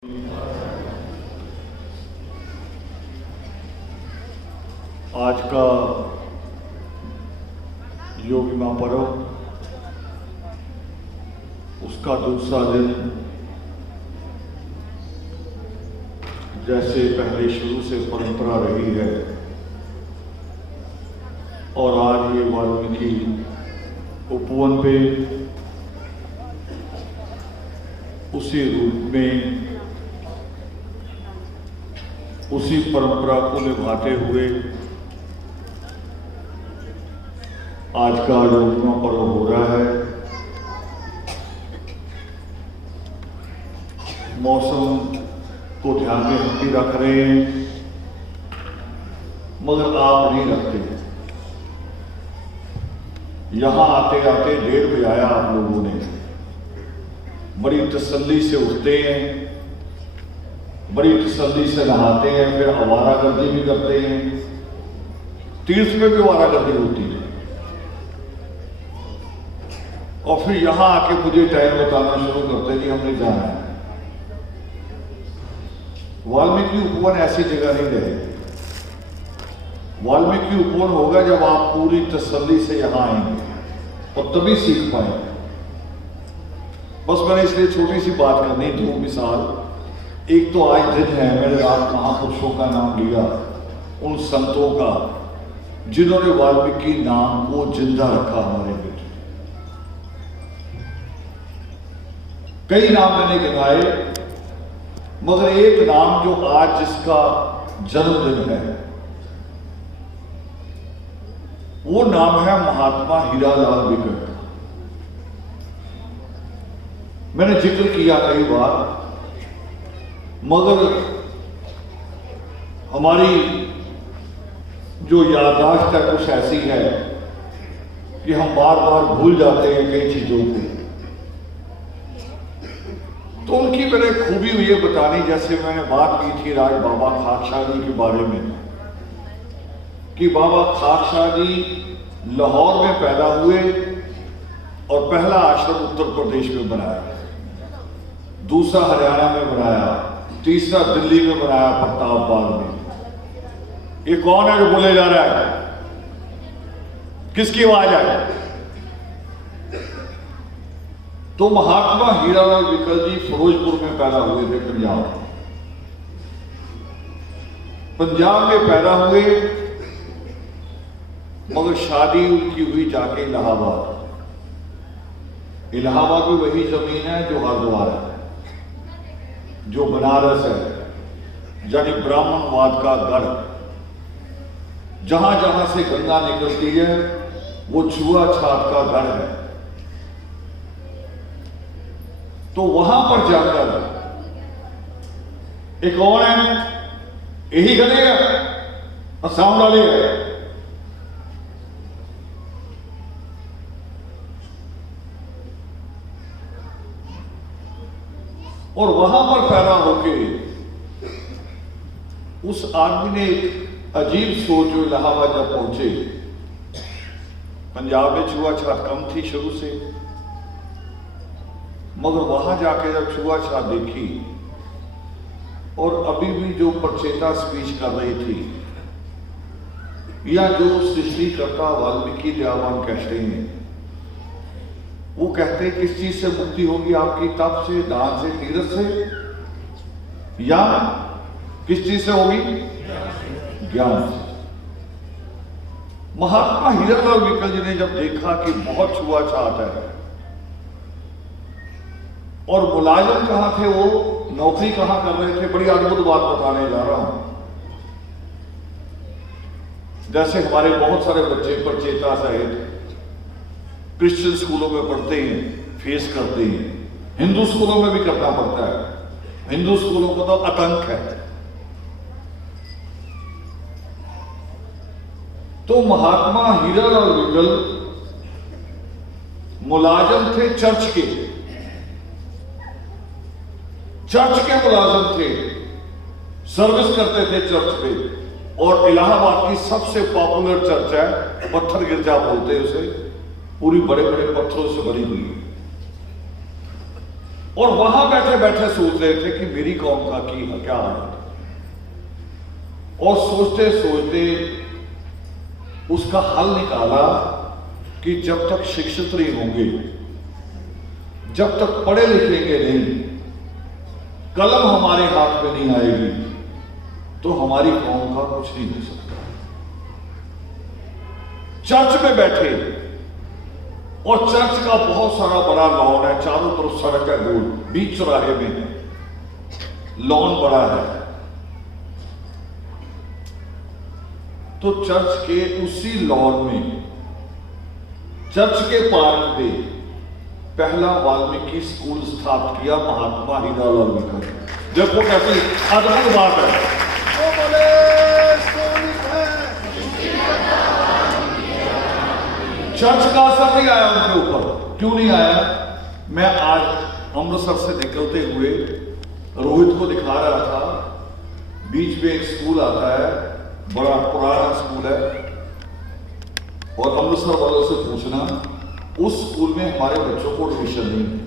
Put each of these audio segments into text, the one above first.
आज का योगी महापर्व उसका दूसरा दिन जैसे पहले शुरू से परंपरा रही है और आज ये वाल्मीकि उपवन पे उसी रूप में उसी परंपरा को निभाते हुए आज का योगिमा पर्व हो रहा है। मौसम को ध्यान में हम भी रख रहे हैं मगर आप नहीं रखते। यहां आते आते 1:30 बजे आया आप लोगों ने, बड़ी तसल्ली से उठते हैं, बड़ी तसल्ली से नहाते हैं, फिर आवारागर्दी भी करते हैं। तीर्थ में भी आवारागर्दी होती है और फिर यहां आके मुझे टाइम बताना शुरू करते हैं कि हमने जाना है। वाल्मीकि उपवन ऐसी जगह नहीं रहेगी। वाल्मीकि उपवन होगा जब आप पूरी तसल्ली से यहां आएंगे और तभी सीख पाएंगे। बस मैंने इसलिए छोटी सी बात करनी, 2 मिसाल। एक तो आज दिन है, मैंने रात महापुरुषों का नाम लिया, उन संतों का जिन्होंने वाल्मीकि नाम को जिंदा रखा हमारे बीच। कई नाम मैंने गिनाए मगर एक नाम जो आज जिसका जन्मदिन है वो नाम है महात्मा हीरालाल विकल का। मैंने जिक्र किया कई बार मगर हमारी जो याददाश्त है कुछ ऐसी है कि हम बार बार भूल जाते हैं कई चीजों को। तो उनकी मैंने खूबी हुई है बतानी। जैसे मैंने बात की थी राज बाबा खाकशाह जी के बारे में कि बाबा खाकशाह जी लाहौर में पैदा हुए और पहला आश्रम उत्तर प्रदेश में बनाया, दूसरा हरियाणा में बनाया, तीसरा दिल्ली में बनाया प्रतापबाग में। ये कौन है जो बोले जा रहा है? किसकी आवाज है? तो महात्मा हीरालाल विकल जी फिरोजपुर में पैदा हुए थे, पंजाब में पैदा हुए मगर शादी उनकी हुई जाके इलाहाबाद। इलाहाबाद में वही जमीन है जो हरिद्वार है, जो बनारस है, यानी ब्राह्मणवाद का गढ़। जहां जहां से गंगा निकलती है वो छुआछात का गढ़ है। तो वहां पर जाकर एक कौन है, यही गले है, असम वाले है। और वहां पर पैदा होके उस आदमी ने एक अजीब सोच, जो इलाहाबाद जब पहुंचे, पंजाब में छुआछात कम थी शुरू से, मगर वहां जाके जब छुआछात देखी और अभी भी जो प्रचेता स्पीच कर रही थी या जो सृष्टिकर्ता वाल्मीकि दयावान कहते हैं, वो कहते हैं किस चीज से मुक्ति होगी आपकी? तप से, दान से, तीर्थ से, या किस चीज से होगी? ज्ञान से। महात्मा हीरालाल विकल जी ने जब देखा कि बहुत छुआछात है और मुलाजिम कहां थे, वो नौकरी कहां कर रहे थे, बड़ी अद्भुत बात बताने जा रहा हूं। जैसे हमारे बहुत सारे बच्चे प्रचेता सहित क्रिश्चियन स्कूलों में पढ़ते हैं, फेस करते हैं, हिंदू स्कूलों में भी करना पड़ता है। हिंदू स्कूलों को तो आतंक है। तो महात्मा हीरालाल विकल मुलाजिम थे, चर्च के मुलाजिम थे, सर्विस करते थे चर्च पे। और इलाहाबाद की सबसे पॉपुलर चर्च है, पत्थर गिरजा बोलते हैं उसे, पूरी बड़े बड़े पत्थरों से भरी हुई। और वहां बैठे बैठे सोच रहे थे कि मेरी कौम का क्या हाल है। और सोचते सोचते उसका हल निकाला कि जब तक शिक्षित नहीं होंगे, जब तक पढ़े लिखेंगे नहीं, कलम हमारे हाथ में नहीं आएगी, तो हमारी कौम का कुछ नहीं हो सकता। चर्च में बैठे, और चर्च का बहुत सारा बड़ा लॉन है, चारों तरफ सड़क है, गोल बीच चौराहे में है, लॉन बड़ा है। तो चर्च के उसी लॉन में, चर्च के पार्क में पहला वाल्मीकि स्कूल स्थापित किया महात्मा हीरालाल नेहरू। देखो कैसी अद्भुत बात है। चर्च का असर नहीं आया उनके ऊपर। क्यों नहीं आया? मैं आज अमृतसर से निकलते हुए रोहित को दिखा रहा था, बीच में एक स्कूल आता है, बड़ा पुराना स्कूल है, और अमृतसर वालों से पूछना, उस स्कूल में हमारे बच्चों को एडमिशन नहीं है,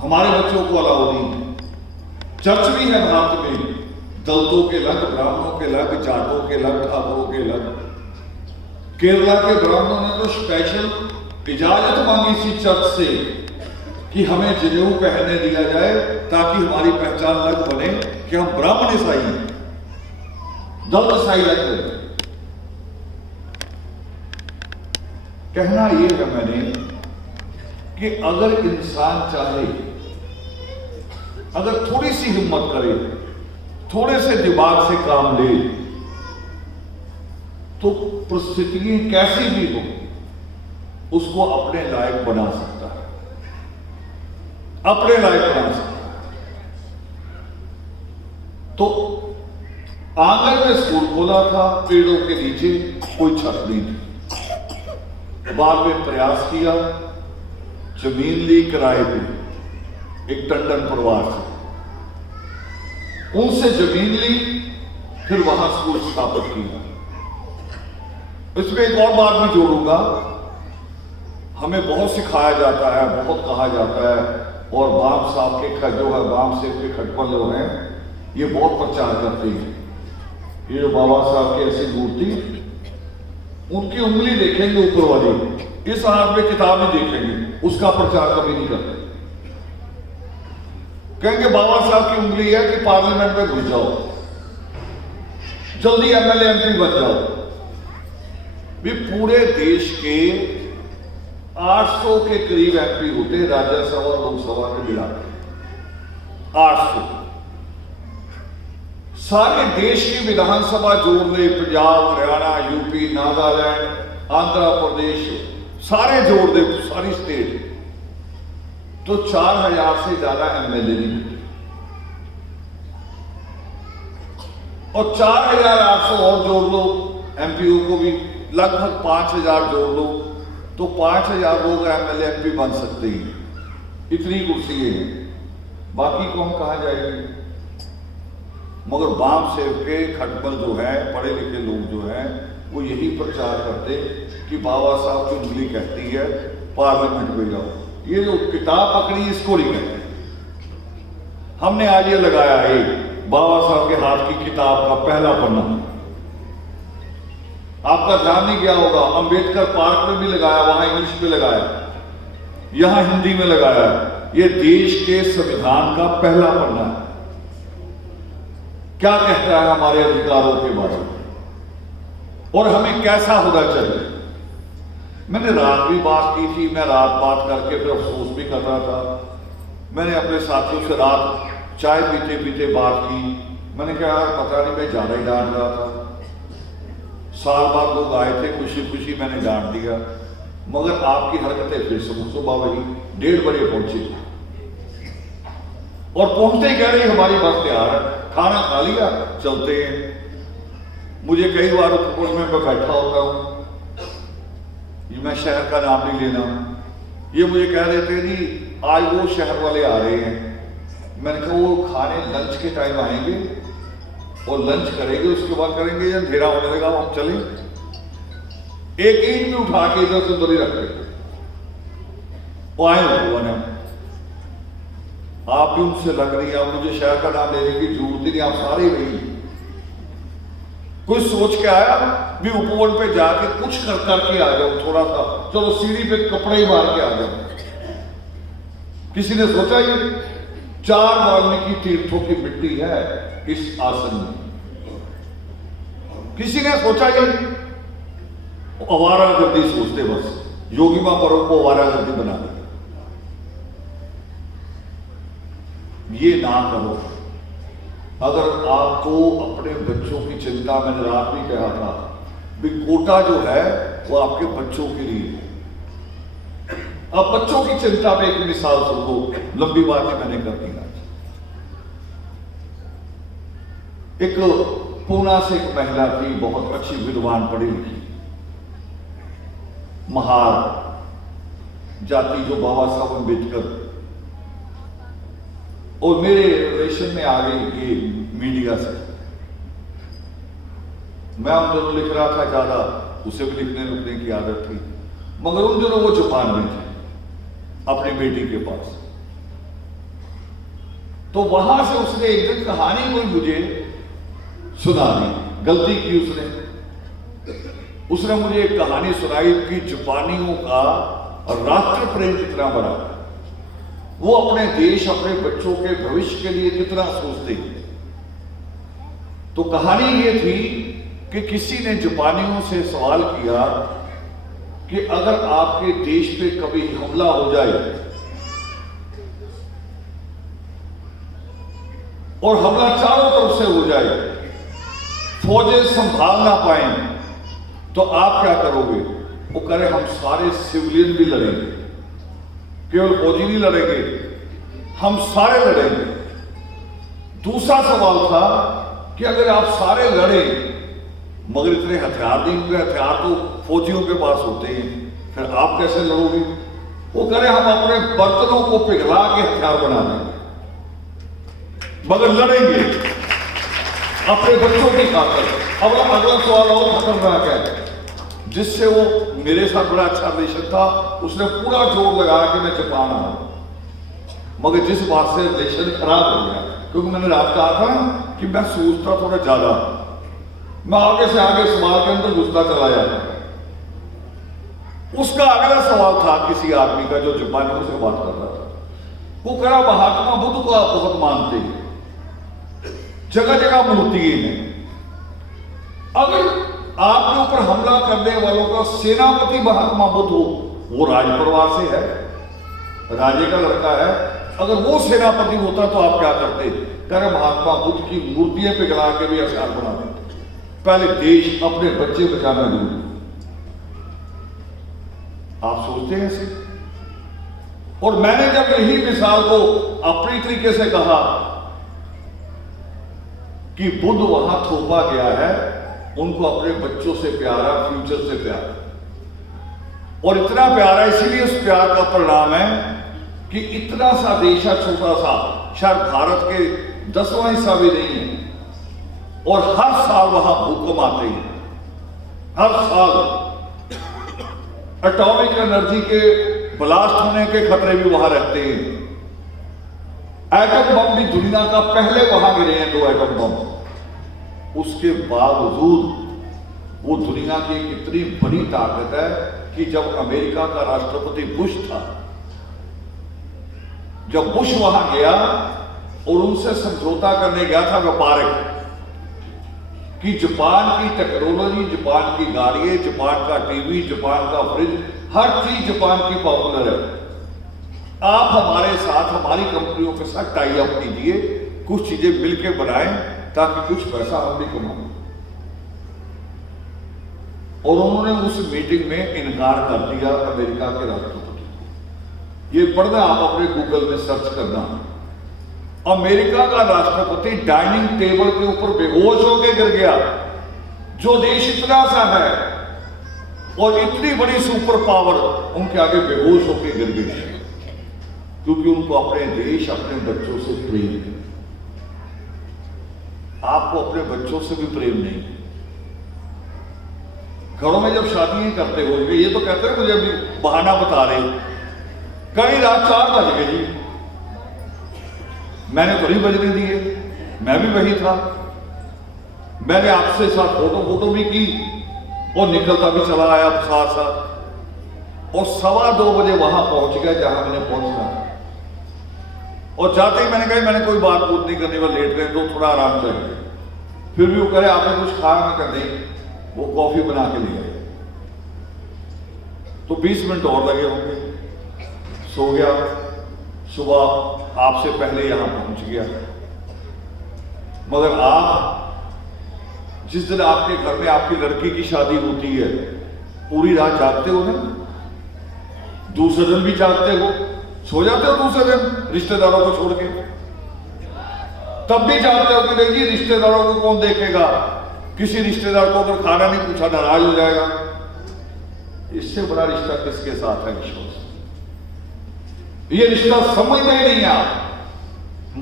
हमारे बच्चों को अलाउ नहीं है। चर्च भी है भारत में, दलितों के अलग, ब्राह्मणों के अलग, जाटों के अलग, ठाकुरों के अलग। केरला के ब्राह्मणों ने तो स्पेशल इजाजत मांगी थी चर्च से कि हमें जनेऊ पहनने दिया जाए, ताकि हमारी पहचान अलग बने कि हम ब्राह्मण ईसाई हैं, दलित ईसाई अलग। कहना यह है मैंने कि अगर इंसान चाहे, अगर थोड़ी सी हिम्मत करे, थोड़े से दिमाग से काम ले, तो परिस्थितियां कैसी भी हो उसको अपने लायक बना सकता है, अपने लायक बना सकता है। तो आंगन में स्कूल खोला था, पेड़ों के नीचे, कोई छत नहीं थी। बाद में प्रयास किया, जमीन ली किराए पे एक टंडन परिवार से, उनसे जमीन ली, फिर वहां स्कूल स्थापित किया। इसमें एक और बात भी जोड़ूंगा, हमें बहुत सिखाया जाता है, बहुत कहा जाता है, और बाम साहब के जो है, बाम सेठ के खटपल जो हैं, ये बहुत प्रचार करते हैं। ये जो बाबा साहब की ऐसी मूर्ति, उनकी उंगली देखेंगे ऊपर वाली, इस हाथ में किताब ही देखेंगे, उसका प्रचार कभी नहीं करते। कहेंगे बाबा साहब की उंगली है कि पार्लियामेंट में घुस जाओ, जल्दी एमएलए एमपी बन जाओ। भी पूरे देश के 800 के करीब एमपी होते, राज्यसभा और लोकसभा के मिलाकर 800। सारे देश की विधानसभा जोड़ ले, पंजाब, हरियाणा, यूपी, नागालैंड, आंध्र प्रदेश, सारे जोड़ दे, सारी स्टेट, तो 4000 से ज्यादा एमएलए नहीं होते, और 4800 और जोड़ लो एमपीओ को भी, लगभग 5000 जोड़ लो, तो 5000 लोग एमएलए एमपी बन सकते हैं। इतनी कुर्सियां हैं, बाकी कौन कहां जाएगी? मगर बाम सेव के खटमल जो है, पढ़े लिखे लोग जो हैं, वो यही प्रचार करते कि बाबा साहब की उंगली कहती है पार्लियामेंट में जाओ। ये जो किताब पकड़ी, इसको नहीं कहते। हमने आज ये लगाया है बाबा साहब के हाथ की किताब का पहला पन्ना, आपका ध्यान नहीं गया होगा, अंबेडकर पार्क में भी लगाया, वहां इंग्लिश में लगाया, यहां हिंदी में लगाया। ये देश के संविधान का पहला पन्ना है। क्या कहता है हमारे अधिकारों के बारे में, और हमें कैसा होना चाहिए। मैंने रात भी बात की थी, मैं रात बात करके फिर अफसोस भी कर रहा था। मैंने अपने साथियों से रात चाय पीते पीते बात की। मैंने कहा पता नहीं, मैं ज्यादा ही डांट रहा था। साल बाद लोग आए थे, खुशी खुशी मैंने डांट दिया, मगर आपकी हरकतें फिर सुबह वही 1:30 बजे पहुंचे, और पहुंचते ही कह रही हमारी बस तैयार है, खाना खा लिया, चलते हैं। मुझे कई बार उपकोष में मैं बैठा होता हूं, ये मैं शहर का नाम नहीं लेना, ये मुझे कह रहे थे जी आज वो शहर वाले आ रहे हैं। मैंने कहा वो खाने लंच के टाइम आएंगे और लंच करेंगे, उसके बाद करेंगे, जब अंधेरा होने लगा हम चले। एक ईंट भी उठा के इधर से उधर ही रख रहे, वो आए हुआ ने आप भी उनसे लग रही हैं, आप मुझे शहर का नाम लेने की जरूरत ही नहीं, आप सारे वही। कोई सोच के आया भी उपवन पे जाके कुछ कर करके आ जाओ, थोड़ा सा चलो सीढ़ी पे कपड़े ही मार के आ जाओ। किसी ने सोचा ही? 4 वाल्मीकि तीर्थों की मिट्टी है इस आसन में, किसी ने सोचा ही? आवारागर्दी सोचते बस, योगी मां पर्व को आवारागर्दी बना दे। ये ना करो। अगर आपको अपने बच्चों की चिंता, मैंने रात भी कहा था भी कोटा जो है वो आपके बच्चों के लिए है। अब बच्चों की चिंता पे एक मिसाल सुनो, लंबी बातें मैंने कर दी आज। एक पूना से एक महिला थी, बहुत अच्छी विद्वान, पढ़ी लिखी, महार जाति, जो बाबा साहब अम्बेडकर, और मेरे रिलेशन में आ गई ये मीडिया से। मैं उन दोनों लिख रहा था ज्यादा, उसे भी लिखने की आदत थी, मगर उन दोनों वो जापान में थे अपनी बेटी के पास। तो वहां से उसने एक दिन कहानी कोई मुझे सुना दी, गलती की उसने मुझे एक कहानी सुनाई कि जापानियों का राष्ट्र प्रेम कितना बड़ा है, वो अपने देश, अपने बच्चों के भविष्य के लिए कितना सोचते हैं। तो कहानी ये थी कि किसी ने जापानियों से सवाल किया कि अगर आपके देश पे कभी हमला हो जाए और हमला चारों तरफ से हो जाए, फौजें संभाल ना पाए, तो आप क्या करोगे? वो कहे हम सारे सिविलियन भी लड़ेंगे, केवल फौजी नहीं लड़ेंगे, हम सारे लड़ेंगे। दूसरा सवाल था कि अगर आप सारे लड़े मगर इतने हथियार नहीं हुए, हथियार तो फौजियों के पास होते हैं, फिर आप कैसे लड़ोगे? वो कह रहे हम अपने बर्तनों को पिघला के हथियार बना देंगे, मगर लड़ेंगे अपने बच्चों की खातिर। अब अगला सवाल और खतरनाक है, जिससे वो मेरे साथ बड़ा अच्छा रिलेशन था, उसने पूरा जोर लगाया कि मैं जापान आऊं, मगर जिस बात से रिलेशन खराब हो गया, क्योंकि मैंने रात कहा था ना कि मैं सोचता थोड़ा ज्यादा, मैं आगे से आगे सवाल के अंदर घुसता चला जाता। उसका अगला सवाल था किसी आदमी का जो जापानियों से बात कर रहा था, वो कह रहा महात्मा बुद्ध को आप बहुत मानते हैं, जगह जगह मूर्ति हैं, अगर आपके ऊपर हमला करने वालों का सेनापति महात्मा बुद्ध हो, वो राज परिवार से है, राजे का लड़का है, अगर वो सेनापति होता तो आप क्या करते? कह रहे महात्मा बुद्ध की मूर्तियां पिघला के भी हथियार बना देते, पहले देश अपने बच्चे बचाना जरूरी। आप सोचते हैं ऐसे? और मैंने जब यही मिसाल को अपनी तरीके से कहा कि बुद्ध वहां थोपा गया है, उनको अपने बच्चों से प्यारा, फ्यूचर से प्यारा, और इतना प्यारा इसीलिए उस प्यार का परिणाम है कि इतना सा देश है, छोटा सा, शायद भारत के 10वां हिस्सा भी नहीं है, और हर साल वहां भूकंप आते हैं, हर साल एटॉमिक एनर्जी के ब्लास्ट होने के खतरे भी वहां रहते हैं। एटम बम भी दुनिया का पहले वहां गिरे हैं 2 एटम बम, उसके बावजूद वो दुनिया की इतनी बड़ी ताकत है कि जब अमेरिका का राष्ट्रपति बुश था, जब बुश वहां गया और उनसे समझौता करने गया था व्यापारिक कि जापान की टेक्नोलॉजी, जापान की गाड़ियां, जापान का टीवी, जापान का फ्रिज, हर चीज जापान की पॉपुलर है, आप हमारे साथ, हमारी कंपनियों के साथ टाई अप कीजिए, कुछ चीजें मिलकर बनाएं ताकि कुछ पैसा हम भी कमाएं। और उन्होंने उस मीटिंग में इनकार कर दिया अमेरिका के राष्ट्रपति। ये पढ़ना, आप अपने गूगल में सर्च करना, अमेरिका का राष्ट्रपति डाइनिंग टेबल के ऊपर बेहोश होकर गिर गया। जो देश इतना सा है और इतनी बड़ी सुपर पावर, उनके आगे बेहोश होकर गिर गए, क्योंकि उनको अपने देश, अपने बच्चों से प्रेम है। आपको अपने बच्चों से भी प्रेम नहीं। घरों में जब शादियां करते हो, ये तो कहते हैं मुझे अभी बहाना बता रहे, कई रात 4 बज गए जी, मैंने तो नहीं बजने दिए, मैं भी वही था। मैंने आपसे साथ फोटो भी की और निकलता भी चला आया साथ साथ, और 2:15 बजे वहां पहुंच गया जहां मैंने पहुंचना। और जाते ही मैंने कहा मैंने कोई बात पूछ नहीं करनी, वो लेट गए तो थोड़ा आराम चाहिए। फिर भी वो करे आपने कुछ खाया? मैं कहा नहीं, वो कॉफी बना के ले आए। तो 20 मिनट और लगे होंगे, सो गया। सुबह आपसे पहले यहां पहुंच गया। मगर आप जिस दिन आपके घर में आपकी लड़की की शादी होती है, पूरी रात जागते हो ना, दूसरे दिन भी जागते हो, सो जाते हो दूसरे दिन रिश्तेदारों को छोड़ के, तब भी जागते हो कि नहीं जी रिश्तेदारों को कौन देखेगा, किसी रिश्तेदार को अगर खाना नहीं पूछा नाराज हो जाएगा। इससे बड़ा रिश्ता किसके साथ है? विश्वास। ये रिश्ता समझते ही नहीं, आप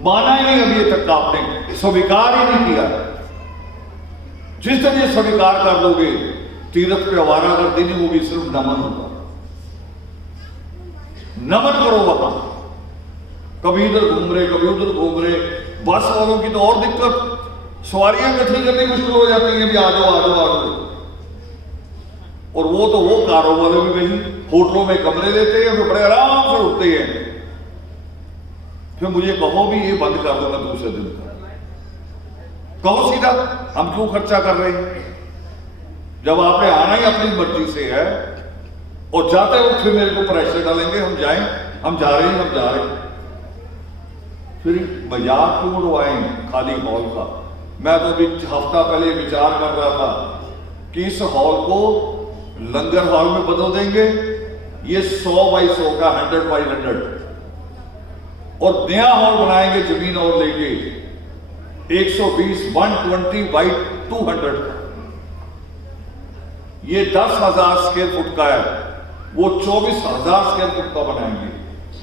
माना ही नहीं अभी तक, आपने स्वीकार ही नहीं किया। जिस दिन ये स्वीकार कर लोगे, तीर्थ पे आवारागर्दी नहीं होगी, सिर्फ नमन होगा। नमन करो वहां, कभी इधर घूम रहे कभी उधर घूम रहे। बस वालों की तो और दिक्कत, सवारियां इकट्ठी करनी मुश्किल हो जाती है, भी आ जाओ आ जाओ आ जाओ। और वो तो वो कारों वाले भी वही होटलों में कमरे देते हैं, फिर बड़े आराम से उठते हैं। फिर मुझे कहो भी ये बंद कर दो, मैं दूसरे दिन का कहो सीधा, हम क्यों खर्चा कर रहे हैं जब आपने आना ही अपनी मर्जी से है। और जाते वक्त फिर मेरे को प्रेशर डालेंगे, हम जाएं, हम जा रहे हैं, हम जा रहे हैं। फिर मजाक क्यों उड़वाएं खाली हॉल का? मैं तो अभी हफ्ता पहले विचार कर रहा था कि इस हॉल को लंगर हॉल में बदल देंगे, ये 100 बाई 100 का 100 बाई 100, और नया हॉल बनाएंगे जमीन और लेके 120 120 बाई 200। ये 10,000 स्क्वायर फुट का है, वो 24,000 स्क्वायर फुट का बनाएंगे।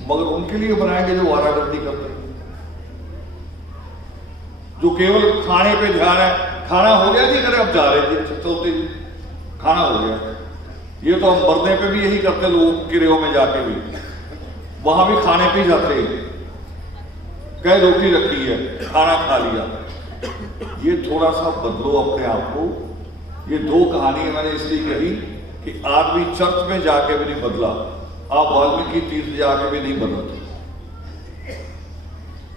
मगर उनके लिए बनाएंगे जो वारागर्दी करते हैं, जो केवल खाने पे ध्यान है। खाना हो गया जी, करे अब जा रहे थे चलते जी, खाना हो गया। ये तो हम मरने पे भी यही करते, लोग गिरोह में जाके भी वहां भी खाने पे जाते हैं, कई रोटी रखी है, खाना खा लिया। ये थोड़ा सा बदलो अपने आप को। ये 2 कहानियां मैंने इसलिए कही कि आदमी चर्च में जाके भी नहीं बदला, आप वाल्मीकि तीर्थ जाके भी नहीं बदलते,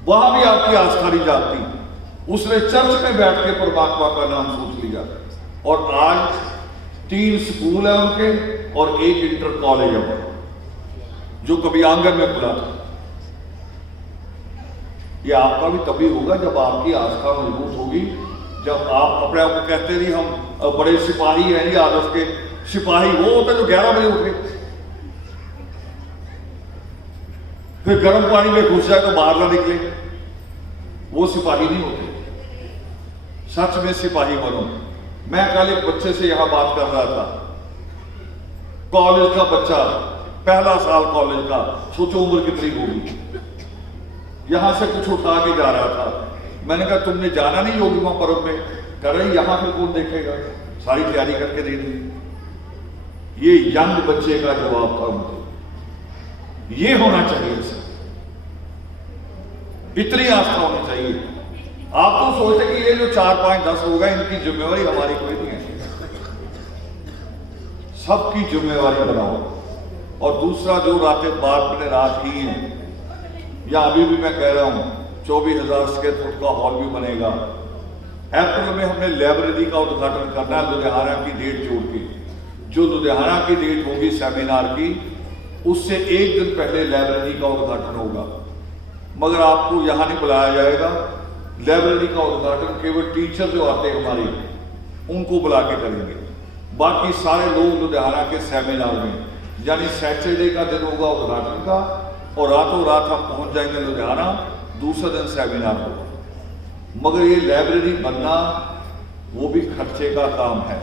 वहां भी आपकी आस्था नहीं जागती। उसने चर्च में बैठ के परमात्मा का नाम सोच लिया। और आज 3 स्कूल है उनके और 1 इंटर कॉलेज है जो कभी आंगन में खुला था। ये आपका भी तभी होगा जब आपकी आस्था मजबूत होगी, जब आप अपने आप को कहते नहीं हम बड़े सिपाही हैं। ये आदत के सिपाही वो होता है जो 11 बजे उठे, फिर गर्म पानी में घुस जाए तो बाहर ना निकले, वो सिपाही नहीं होते। सच में सिपाही बनो। मैं कल एक बच्चे से यहां बात कर रहा था, कॉलेज का बच्चा, पहला साल कॉलेज का, सोचो उम्र कितनी होगी। यहां से कुछ उठा के जा रहा था, मैंने कहा तुमने जाना नहीं योगिमा पर्व में? कर रही यहां फिर कौन देखेगा, सारी तैयारी करके दे दी। ये यंग बच्चे का जवाब था मुझे। ये होना चाहिए सर, इतनी आस्था होनी चाहिए। आप तो सोचते कि ये जो 4 5 10 होगा इनकी जिम्मेवारी हमारी कोई नहीं है, सबकी जिम्मेवारी बनाओ। और दूसरा जो रातें बात मैंने रात की है, या अभी भी मैं कह रहा हूं 24,000 स्क्वायर फुट का हॉल भी बनेगा। अप्रैल में हमने लाइब्रेरी का उद्घाटन करना है, लुधियाना की डेट जोड़ के। जो लुधियाना की डेट होगी सेमिनार की, उससे 1 दिन पहले लाइब्रेरी का उद्घाटन होगा। मगर आपको यहां नहीं बुलाया जाएगा। लाइब्रेरी का उद्घाटन केवल टीचर जो आते हैं हमारे, उनको बुला के करेंगे। बाकी सारे लोग लुधियाना के सेमिनार में, यानी सैटरडे का दिन होगा उद्घाटन का, और रातों रात हम पहुंच जाएंगे लुधियाना, दूसरे दिन सेमिनार होगा। मगर ये लाइब्रेरी बनना वो भी खर्चे का काम है,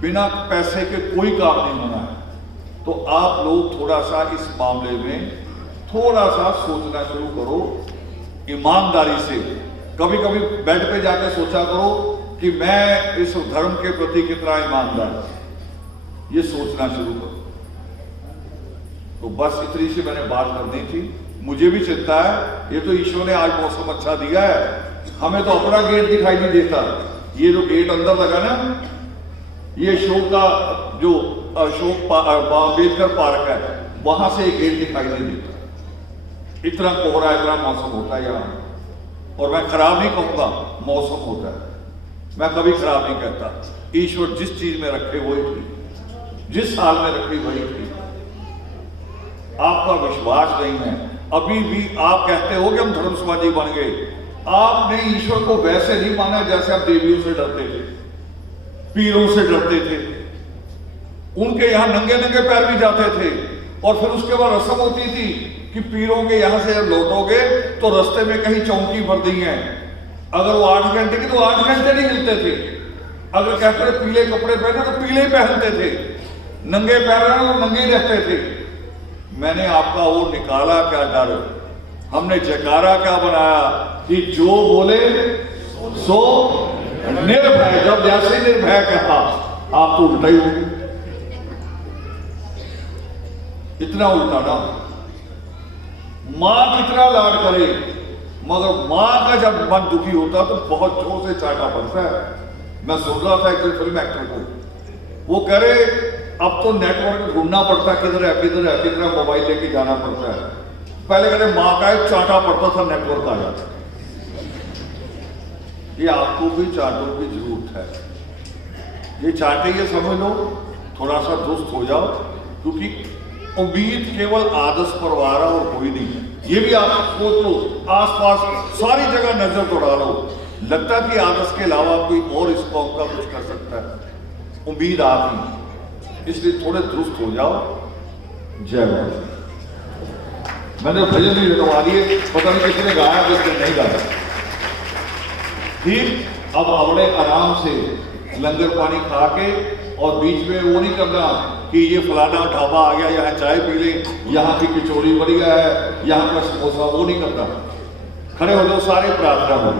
बिना पैसे के कोई काम नहीं होना है। तो आप लोग थोड़ा सा इस मामले में थोड़ा सा सोचना शुरू करो, ईमानदारी से। कभी कभी बेड पे जाकर सोचा करो कि मैं इस धर्म के प्रति कितना ईमानदार हूं, ये सोचना शुरू करो। तो बस इतनी सी मैंने बात करनी थी। मुझे भी चिंता है। ये तो ईश्वर ने आज मौसम अच्छा दिया है, हमें तो अपना गेट दिखाई नहीं देता। ये जो गेट अंदर लगा ना, ये अशोक का जो अम्बेडकर पार्क है, वहां से एक गेट दिखाई नहीं देता। इतना कोहरा, इतना मौसम होता है यहाँ। और मैं खराब नहीं कहूंगा, मौसम होता है, मैं कभी खराब नहीं कहता। ईश्वर जिस चीज में रखे वही थी, जिस हाल में रखी वही थी। आपका विश्वास नहीं है, अभी भी आप कहते हो कि हम धर्मसमाजी बन गए। आपने ईश्वर को वैसे नहीं माना जैसे आप देवियों से डरते थे, पीरों से डरते थे। उनके यहां नंगे नंगे पैर भी जाते थे। और फिर उसके बाद रस्म होती थी कि पीरों के यहां से लौटोगे तो रास्ते में कहीं चौकी भर दी है। अगर वो 8 घंटे की तो 8 घंटे नहीं मिलते थे। अगर कहते थे पीले कपड़े पहने तो पीले ही पहनते थे, नंगे पैर रहना तो नंगे ही रहते थे। मैंने आपका वो निकाला क्या डर, हमने जयकारा क्या बनाया कि जो बोले सो निर्भय। जब जैसे निर्भय कहा, आप तो उल्टा ही हो गए। इतना उल्टा ना, मां कितना लाड करे, मगर मां का जब मन दुखी होता तो बहुत जोर से चाटा पड़ता है। मैं सुन रहा था एक फिल्म एक्टर को, वो कह रहे अब तो नेटवर्क ढूंढना पड़ता है, किधर है किधर है किधर है, मोबाइल लेके जाना पड़ता है। पहले कहते मां का एक चाटा पड़ता था, नेटवर्क आ जाता। ये आपको भी चाटों की जरूरत है। ये चाटे, ये समझ लो, थोड़ा सा दुरुस्त हो जाओ, क्योंकि उम्मीद केवल आदर्श परिवार और कोई नहीं है। ये भी आप सोच लो, आसपास सारी जगह नजर दौड़ा लो, लगता कि आदर्श के अलावा कोई और इस कौम का कुछ कर सकता है। उम्मीद आप ही, इसलिए थोड़े दुरुस्त हो जाओ। जय बाबा। मैंने भजन भी लिखवा दिए, पता नहीं किसने गाया किसने नहीं गाया। ठीक, अब अपने आराम से लंगर पानी खा के, और बीच में वो नहीं करना कि ये फलाना ढाबा आ गया, यहाँ चाय पी ले, यहाँ की कचौड़ी बढ़िया है, यहाँ का समोसा, वो नहीं करना। खड़े हो जाओ, सारे प्रार्थना हो।